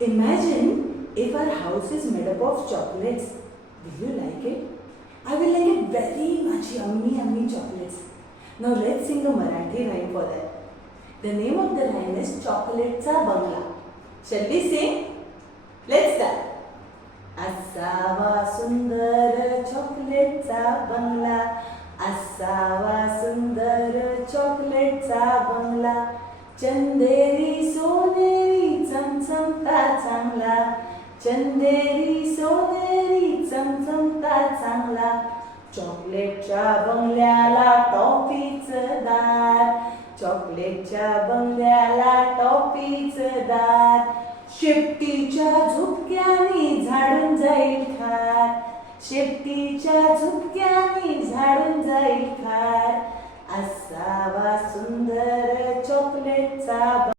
Imagine if our house is made up of chocolates. Will you like it? I will like it very much. Yummy, yummy chocolates. Now let's sing a Marathi rhyme for that. The name of the rhyme is Chocolateचा Bangla. Shall we sing? Let's start. असावा सुंदर चॉकलेटचा बंगला, असावा सुंदर चॉकलेटचा बंगला, चंदेरी सोनेरी चमचमता चांगला, चंदेरी सोनेरी चमचमता चांगला, चॉकलेटच्या बंगल्याला टॉफीचं दार, चॉकलेटच्या बंगल्याला टॉफीचं दार, शेपटीच्या झुपक्यानी झाडून जाईल खार, शेपटीच्या झुपक्यानी झाडून जाईल खार, असावा सुंदर चॉकलेटचा